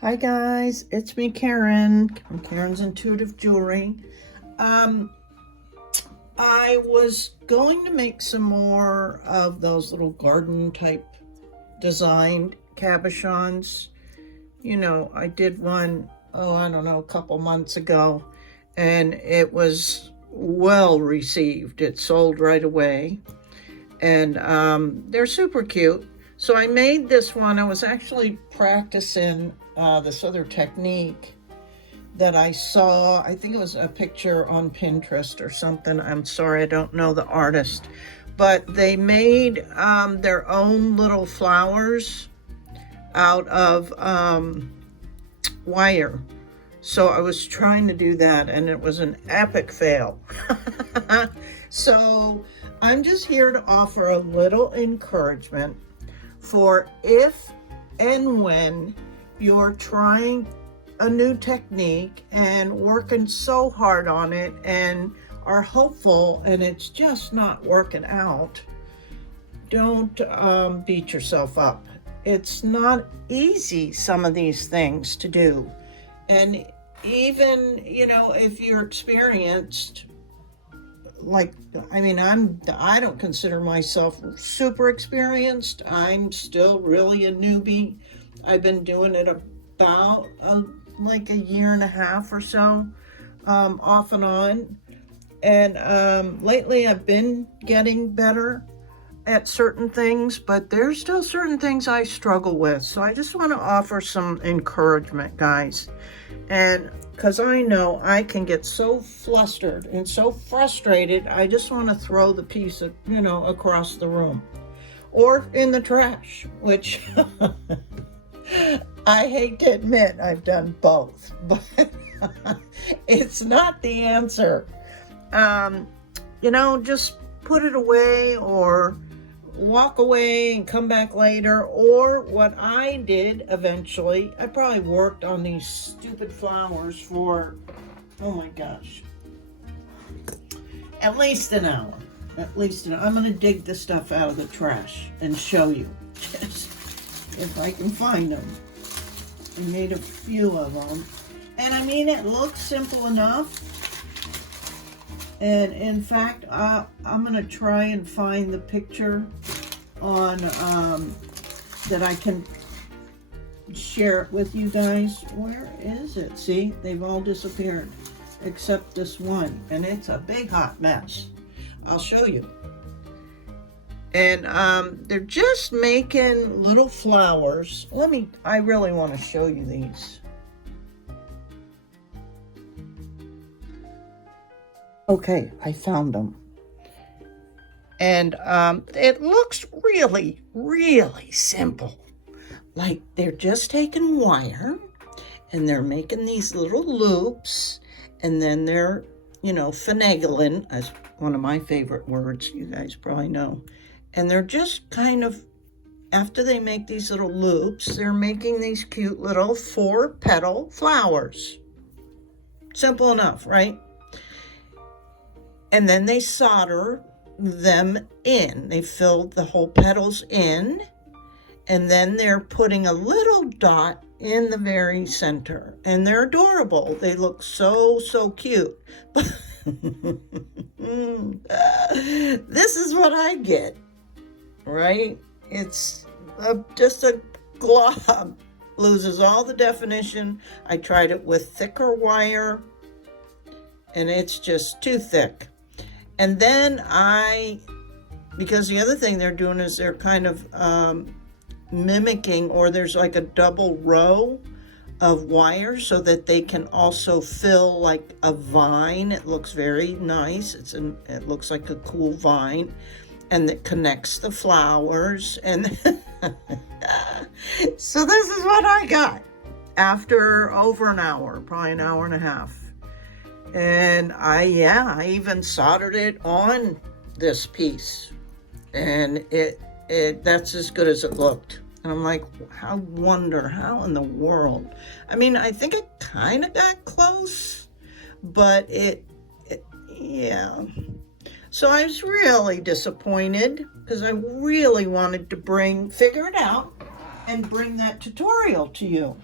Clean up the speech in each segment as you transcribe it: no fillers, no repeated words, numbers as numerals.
Hi guys, it's me Karen from Karen's Intuitive Jewelry. I was going to make some more of those little garden type designed cabochons. You know, I did one, I don't know, a couple months ago, and it was well received. It sold right away, and they're super cute. So I made this one. I was actually practicing this other technique that I saw. I think it was a picture on Pinterest or something. I'm sorry, I don't know the artist. But they made their own little flowers out of wire. So I was trying to do that, and it was an epic fail. So I'm just here to offer a little encouragement for if and when you're trying a new technique and working so hard on it and are hopeful and it's just not working out. Don't beat yourself up. It's not easy, some of these things to do. And even, you know, if you're experienced, like, I mean, I don't consider myself super experienced. I'm still really a newbie. I've been doing it about like a year and a half or so, off and on. And lately I've been getting better at certain things, but there's still certain things I struggle with. So I just want to offer some encouragement, guys. And because I know I can get so flustered and so frustrated, I just want to throw the piece of, you know, across the room or in the trash, which I hate to admit I've done both, but it's not the answer. You know, just put it away or walk away and come back later. Or what I did eventually, I probably worked on these stupid flowers for, oh my gosh, at least an hour. I'm going to dig this stuff out of the trash and show you if I can find them. I made a few of them. And I mean, it looks simple enough. And in fact, I'm going to try and find the picture on that I can share it with you guys. Where is it? See, they've all disappeared except this one, and it's a big hot mess. I'll show you. And they're just making little flowers. I really want to show you these. Okay, I found them. And it looks really, really simple. Like they're just taking wire and they're making these little loops, and then they're, you know, finagling, as one of my favorite words, you guys probably know. And they're just kind of, after they make these little loops, they're making these cute little 4-petal flowers. Simple enough, right? And then they solder them in. They fill the whole petals in, and then they're putting a little dot in the very center. And they're adorable. They look so, so cute. This is what I get, right? It's just a glob. Loses all the definition. I tried it with thicker wire, and it's just too thick. And then because the other thing they're doing is they're kind of mimicking, or there's like a double row of wire so that they can also fill like a vine. It looks very nice. It looks like a cool vine, and it connects the flowers. And so this is what I got after over an hour, probably an hour and a half. And I even soldered it on this piece, and that's as good as it looked. And I'm like, how in the world? I mean, I think it kind of got close, but yeah. So I was really disappointed because I really wanted to figure it out and bring that tutorial to you.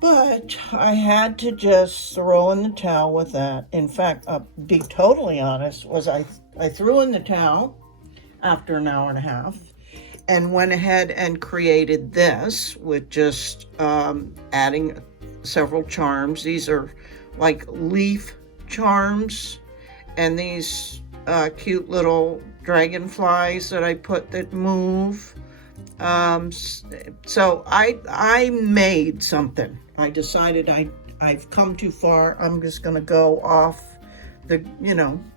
But I had to just throw in the towel with that. In fact, I'll be totally honest, was I threw in the towel after an hour and a half and went ahead and created this with just adding several charms. These are like leaf charms, and these cute little dragonflies that I put that move. So I made something. I decided I've come too far. I'm just going to go off the,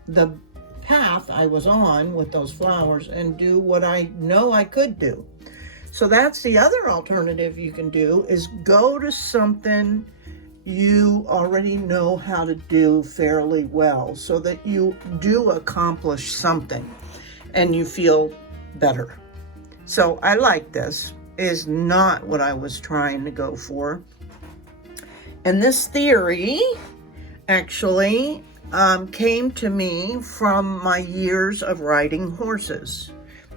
the path I was on with those flowers and do what I know I could do. So that's the other alternative you can do, is go to something you already know how to do fairly well, so that you do accomplish something and you feel better. So I like this. Is not what I was trying to go for. And this theory actually came to me from my years of riding horses.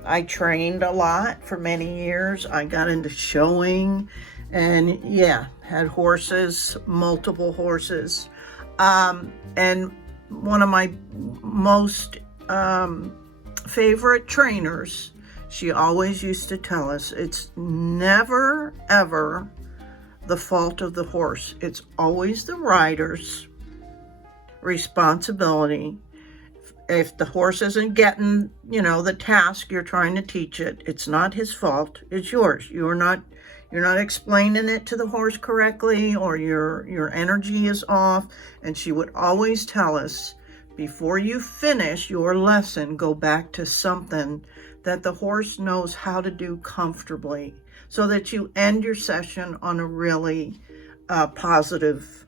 I trained a lot for many years. I got into showing and had horses, multiple horses. And one of my most favorite trainers, she always used to tell us, it's never, ever the fault of the horse. It's always the rider's responsibility. If the horse isn't getting, the task you're trying to teach it, it's not his fault. It's yours. You're not explaining it to the horse correctly, or your energy is off. And she would always tell us, before you finish your lesson, go back to something that the horse knows how to do comfortably, so that you end your session on a really positive,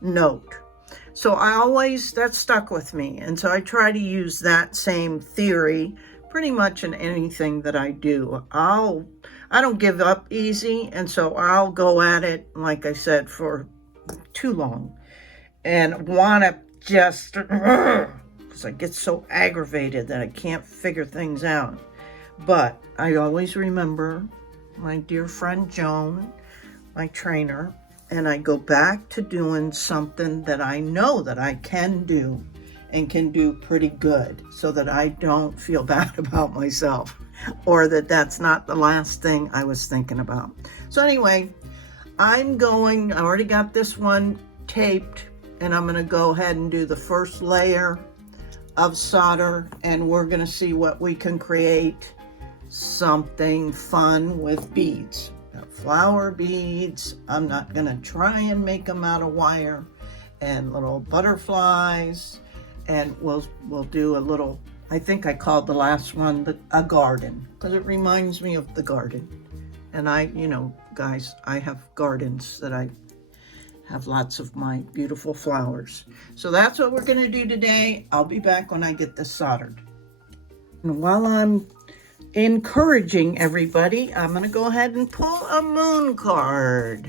note. So that stuck with me. And so I try to use that same theory pretty much in anything that I do. I don't give up easy. And so I'll go at it, like I said, for too long and want to just, because I get so aggravated that I can't figure things out. But I always remember my dear friend Joan, my trainer, and I go back to doing something that I know that I can do and can do pretty good, so that I don't feel bad about myself, or that's not the last thing I was thinking about. So anyway, I already got this one taped, and I'm going to go ahead and do the first layer of solder, and we're going to see what we can create. Something fun with beads. Flower beads. I'm not going to try and make them out of wire, and little butterflies, and we'll do a little, I think I called the last one a garden, because it reminds me of the garden. And guys, I have gardens that I have lots of my beautiful flowers. So that's what we're going to do today. I'll be back when I get this soldered. And while I'm encouraging everybody, I'm going to go ahead and pull a moon card.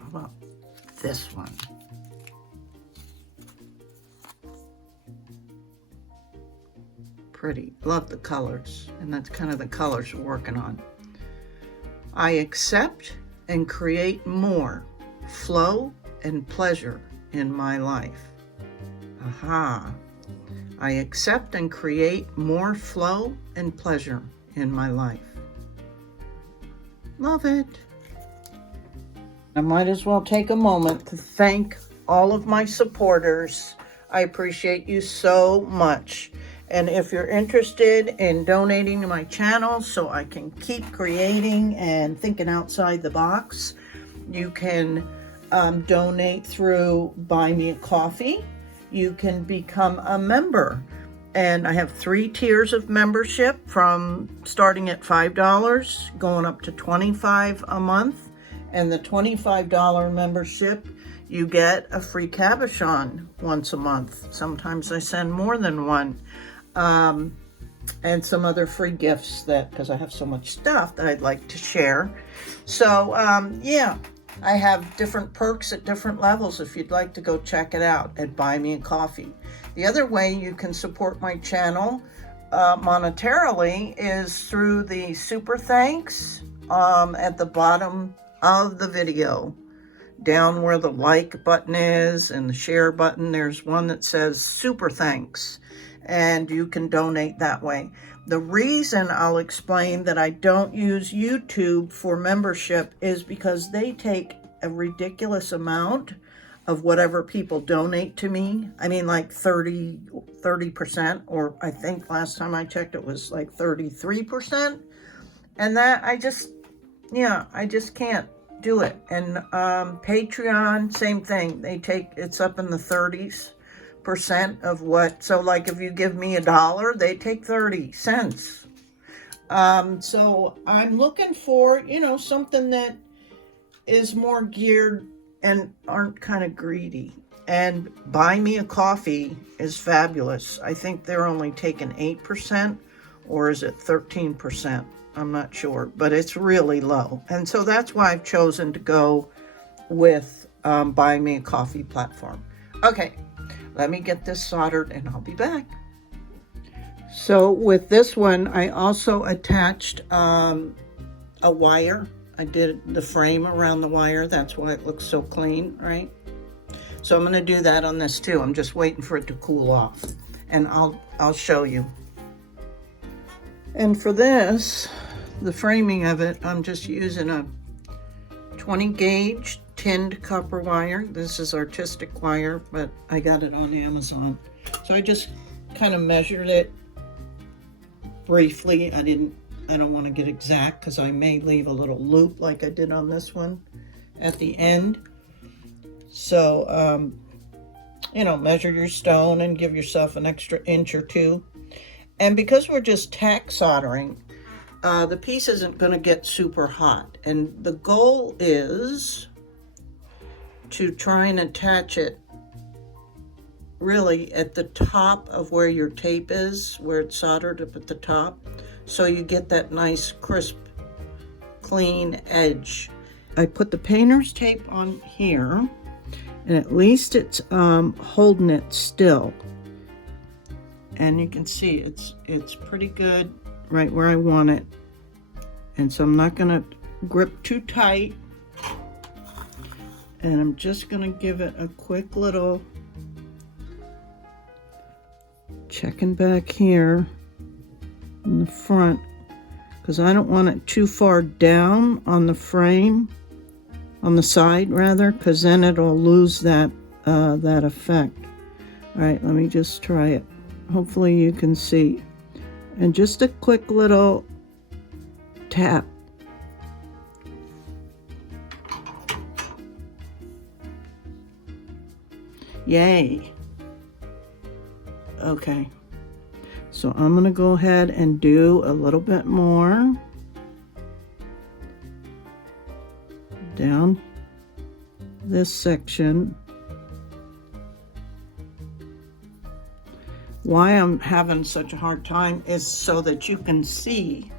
How about this one? Pretty. Love the colors. And that's kind of the colors we're working on. I accept and create more flow and pleasure in my life. Aha. I accept and create more flow and pleasure in my life. Love it. I might as well take a moment to thank all of my supporters. I appreciate you so much. And if you're interested in donating to my channel so I can keep creating and thinking outside the box, you can donate through Buy Me a Coffee. You can become a member. And I have 3 tiers of membership, from starting at $5 going up to $25 a month. And the $25 membership, you get a free cabochon once a month. Sometimes I send more than one. And some other free gifts, because I have so much stuff that I'd like to share. So I have different perks at different levels if you'd like to go check it out at Buy Me a Coffee. The other way you can support my channel monetarily is through the super thanks at the bottom of the video. Down where the like button is and the share button, there's one that says super thanks, and you can donate that way. The reason I'll explain that I don't use YouTube for membership is because they take a ridiculous amount of whatever people donate to me. I mean, like 30%, or I think last time I checked it was like 33%. And that I just can't do it. And Patreon, same thing. They take, it's up in the 30% of what, so like if you give me $1, they take 30 cents. So I'm looking for, something that is more geared and aren't kind of greedy. And Buy Me a Coffee is fabulous. I think they're only taking 8%, or is it 13%? I'm not sure, but it's really low. And so that's why I've chosen to go with Buy Me a Coffee platform. Okay, let me get this soldered and I'll be back. So with this one, I also attached a wire. I did the frame around the wire. That's why it looks so clean, right? So I'm going to do that on this too. I'm just waiting for it to cool off, and I'll show you. And for this, the framing of it, I'm just using a 20 gauge tinned copper wire. This is artistic wire, but I got it on Amazon. So I just kind of measured it briefly. I don't want to get exact because I may leave a little loop like I did on this one at the end. So, measure your stone and give yourself an extra inch or two. And because we're just tack soldering, the piece isn't going to get super hot. And the goal is to try and attach it really at the top of where your tape is, where it's soldered up at the top. So you get that nice, crisp, clean edge. I put the painter's tape on here, and at least it's holding it still. And you can see it's pretty good right where I want it. And so I'm not gonna grip too tight. And I'm just gonna give it a quick little checking back here in the front, because I don't want it too far down on the frame, on the side rather, because then it'll lose that that effect. All right, let me just try it. Hopefully you can see. And just a quick little tap. Yay. Okay. So I'm going to go ahead and do a little bit more down this section. Why I'm having such a hard time is so that you can see,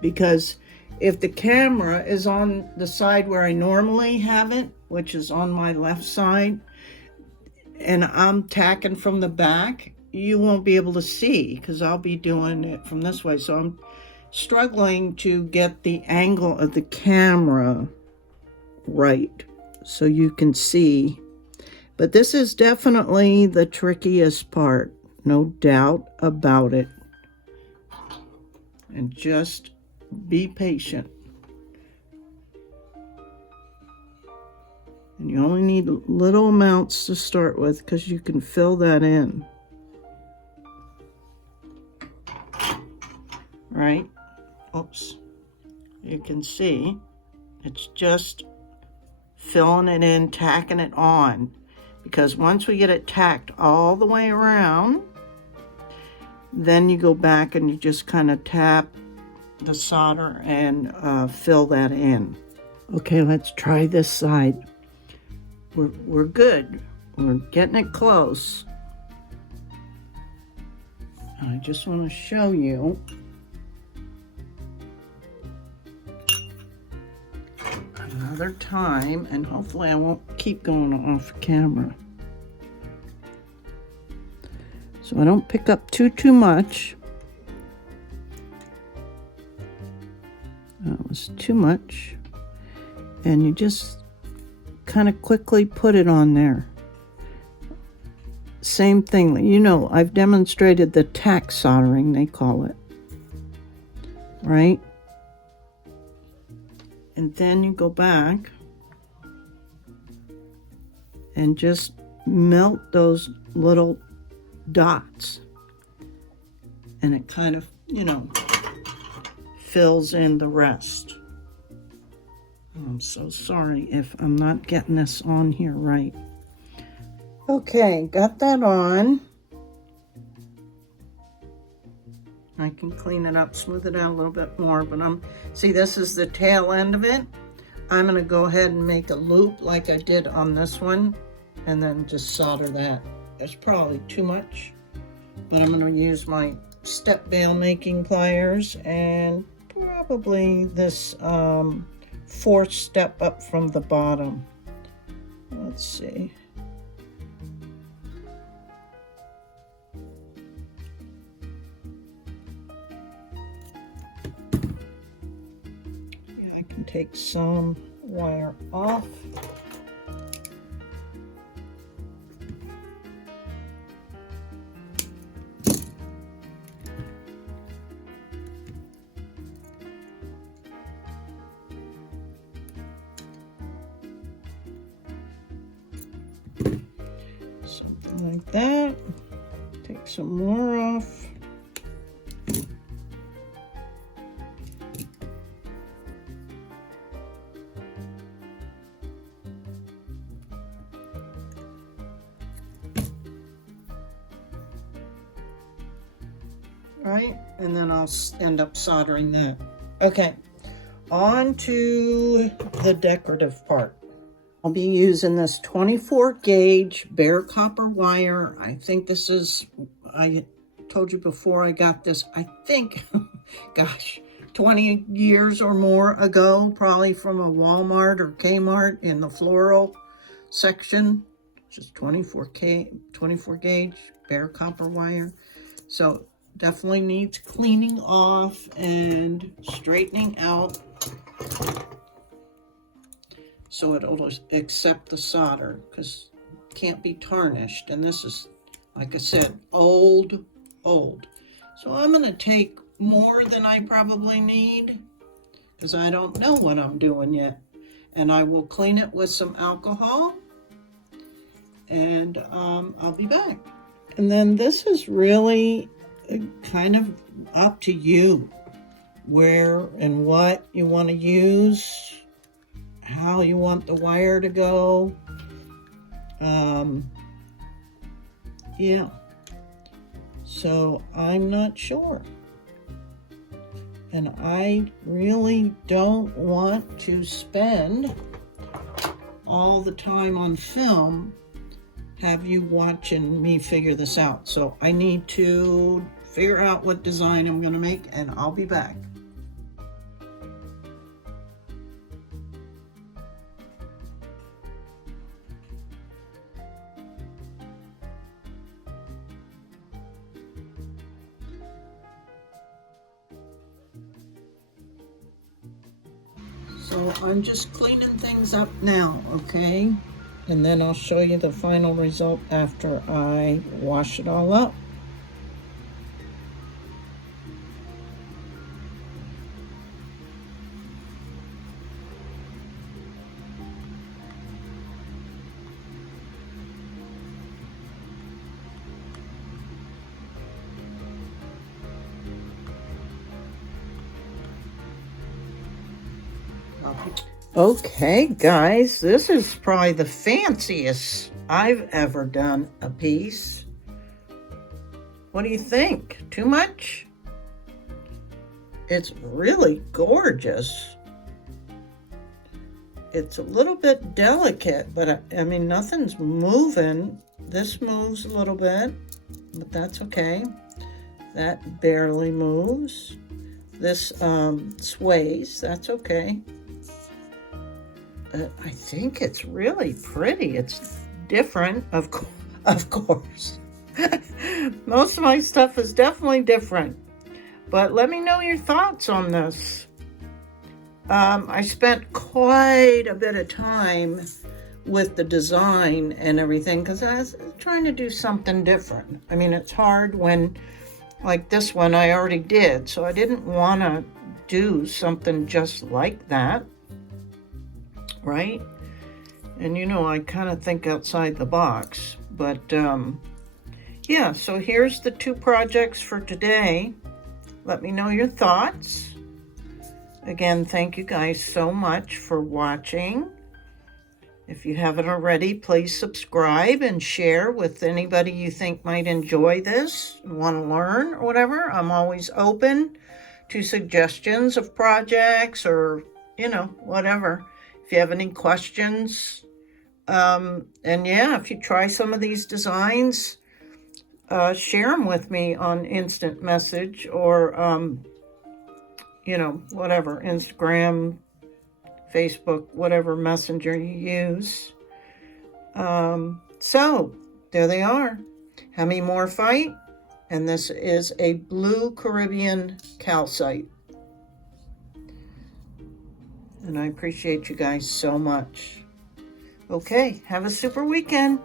because if the camera is on the side where I normally have it, which is on my left side, and I'm tacking from the back, you won't be able to see because I'll be doing it from this way. So I'm struggling to get the angle of the camera right so you can see. But this is definitely the trickiest part, no doubt about it. And just be patient. And you only need little amounts to start with because you can fill that in. Right? Oops. You can see it's just filling it in, tacking it on. Because once we get it tacked all the way around, then you go back and you just kind of tap the solder and fill that in. Okay, let's try this side. We're good. We're getting it close. I just want to show you. Another time, and hopefully I won't keep going off camera. So I don't pick up too much. That was too much. And you just kind of quickly put it on there. Same thing, you know, I've demonstrated the tack soldering, they call it, right? And then you go back and just melt those little dots. And it kind of, you know, fills in the rest. I'm so sorry if I'm not getting this on here right. Okay, got that on. I can clean it up, smooth it out a little bit more, but see, this is the tail end of it. I'm gonna go ahead and make a loop like I did on this one, and then just solder that. It's probably too much, but I'm gonna use my step bail making pliers and probably this fourth step up from the bottom. Let's see. Yeah, I can take some wire off. Something like that. Take some more off. Right, and then I'll end up soldering that. Okay, on to the decorative part. I'll be using this 24 gauge bare copper wire. I think this is, I told you before I got this, I think, gosh, 20 years or more ago, probably from a Walmart or Kmart in the floral section. Just 24 gauge bare copper wire. So definitely needs cleaning off and straightening out, so it'll accept the solder, because it can't be tarnished. And this is, like I said, old. So I'm gonna take more than I probably need, because I don't know what I'm doing yet. And I will clean it with some alcohol, and I'll be back. And then this is really kind of up to you, where and what you want to use, how you want the wire to go. Yeah, so I'm not sure, and I really don't want to spend all the time on film have you watching me figure this out. So I need to figure out what design I'm going to make, and I'll be back. So I'm just cleaning things up now, okay? And then I'll show you the final result after I wash it all up. Okay, guys, this is probably the fanciest I've ever done a piece. What do you think? Too much? It's really gorgeous. It's a little bit delicate, but I mean, nothing's moving. This moves a little bit, but that's okay. That barely moves. This sways, that's okay. I think it's really pretty. It's different, of course. Most of my stuff is definitely different. But let me know your thoughts on this. I spent quite a bit of time with the design and everything because I was trying to do something different. I mean, it's hard when, like this one I already did, so I didn't want to do something just like that, right? And you know, I kind of think outside the box, but yeah, so here's the 2 projects for today. Let me know your thoughts. Again, thank you guys so much for watching. If you haven't already, please subscribe and share with anybody you think might enjoy this, want to learn or whatever. I'm always open to suggestions of projects or, you know, whatever. If you have any questions, and yeah, if you try some of these designs, share them with me on instant message or, you know, whatever, Instagram, Facebook, whatever messenger you use. So there they are. Hemi Morphite, and this is a blue Caribbean calcite. And I appreciate you guys so much. Okay, have a super weekend.